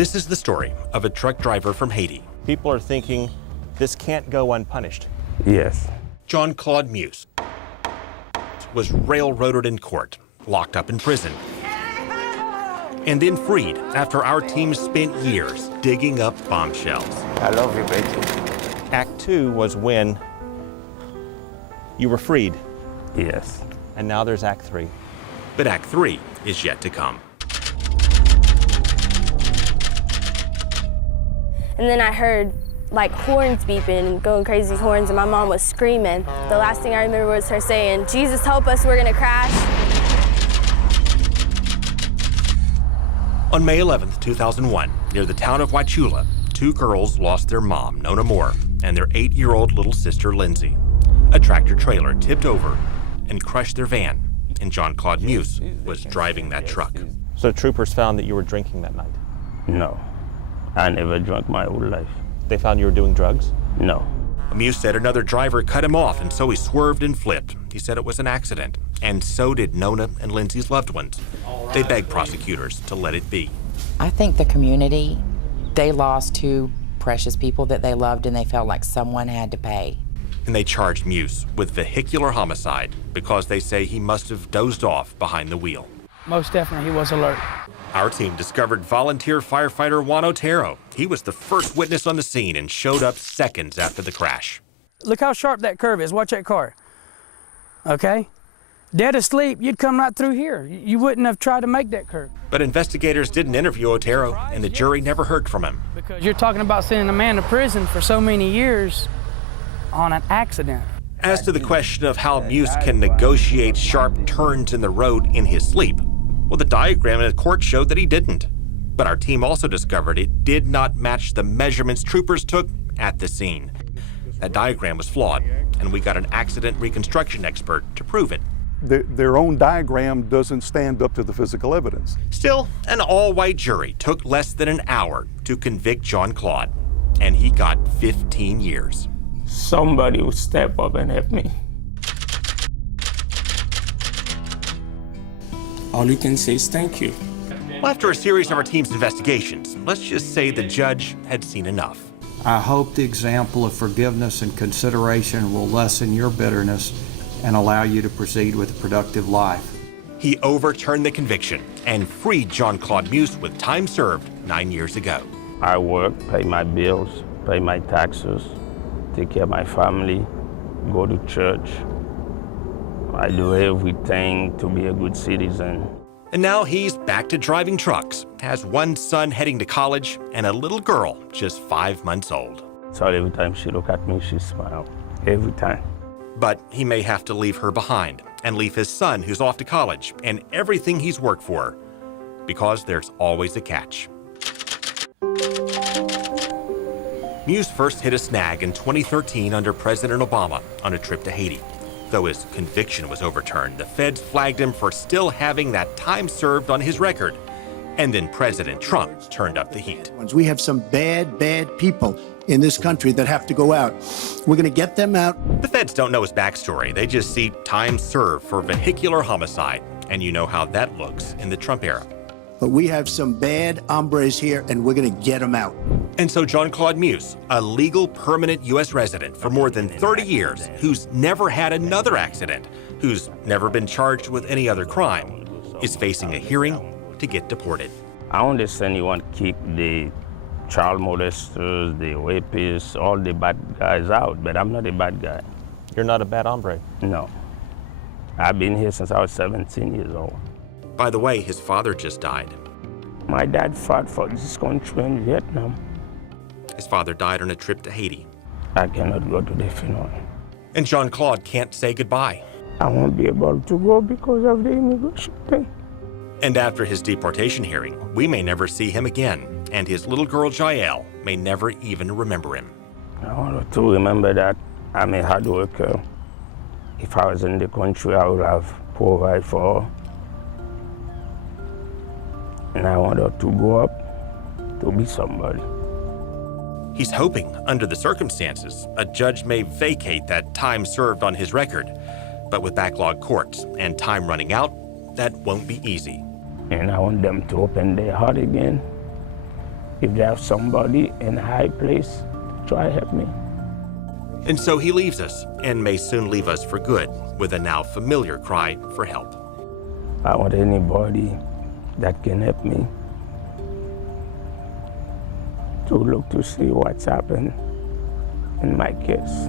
This is the story of a truck driver from Haiti. People are thinking this can't go unpunished. Yes. Jean Claude Meus was railroaded in court, locked up in prison, and then freed after our team spent years digging up bombshells. I love you, baby. Act 2 was when you were freed, Yes. and now there's Act 3. But Act 3 is yet to come. And then I heard like horns beeping and going crazy horns, and my mom was screaming. The last thing I remember was her saying, "Jesus help us, we're gonna crash." On May 11th, 2001, near the town of Wauchula, two girls lost their mom, Nona Moore, and their 8-year-old little sister, Lindsay. A tractor trailer tipped over and crushed their van, and Jean Claude Meus was driving that truck. So troopers found that you were drinking that night. No. I never drank my whole life. They found you were doing drugs? No. Meus said another driver cut him off, and so he swerved and flipped. He said it was an accident, and so did Nona and Lindsay's loved ones. They begged prosecutors to let it be. I think the community, they lost two precious people that they loved, and they felt like someone had to pay. And they charged Meus with vehicular homicide because they say he must have dozed off behind the wheel. Most definitely, he was alert. Our team discovered volunteer firefighter Juan Otero. He was the first witness on the scene and showed up seconds after the crash. Look how sharp that curve is. Watch that car. Okay? Dead asleep, you'd come right through here. You wouldn't have tried to make that curve. But investigators didn't interview Otero, and the jury never heard from him. Because you're talking about sending a man to prison for so many years on an accident. As to the question of how Meus can negotiate sharp turns in the road in his sleep, well, the diagram in the court showed that he didn't. But our team also discovered it did not match the measurements troopers took at the scene. That diagram was flawed, and we got an accident reconstruction expert to prove it. Their own diagram doesn't stand up to the physical evidence. Still, an all-white jury took less than an hour to convict Jean Claude, and he got 15 years. Somebody would step up and help me. All you can say is thank you. Well, after a series of our team's investigations, let's just say the judge had seen enough. I hope the example of forgiveness and consideration will lessen your bitterness and allow you to proceed with a productive life. He overturned the conviction and freed Jean Claude Meus with time served 9 years ago. I work, pay my bills, pay my taxes, take care of my family, go to church. I do everything to be a good citizen. And now he's back to driving trucks, has one son heading to college, and a little girl just 5 months old. So every time she look at me, she smiles. Every time. But he may have to leave her behind and leave his son who's off to college and everything he's worked for, because there's always a catch. Meus first hit a snag in 2013 under President Obama on a trip to Haiti. Though his conviction was overturned, the feds flagged him for still having that time served on his record. And then President Trump turned up the heat. We have some bad people in this country that have to go out. We're going to get them out. The feds don't know his backstory. They just see time served for vehicular homicide. And you know how that looks in the Trump era. But we have some bad hombres here, and we're going to get them out. And so Jean Claude Meus, a legal permanent U.S. resident for more than 30 years, who's never had another accident, who's never been charged with any other crime, is facing a hearing to get deported. I understand you want to keep the child molesters, the rapists, all the bad guys out, but I'm not a bad guy. You're not a bad hombre? No. I've been here since I was 17 years old. By the way, his father just died. My dad fought for this country in Vietnam. His father died on a trip to Haiti. I cannot go to the funeral. And Jean Claude can't say goodbye. I won't be able to go because of the immigration thing. And after his deportation hearing, we may never see him again, and his little girl Jael may never even remember him. I want her to remember that I'm a hard worker. If I was in the country, I would have provided for her. And I want her to grow up to be somebody. He's hoping, under the circumstances, a judge may vacate that time served on his record. But with backlog courts and time running out, that won't be easy. And I want them to open their heart again if there's somebody in a high place, try to help me. And so he leaves us, and may soon leave us for good, with a now familiar cry for help. I want anybody that can help me to look to see what's happened in my case.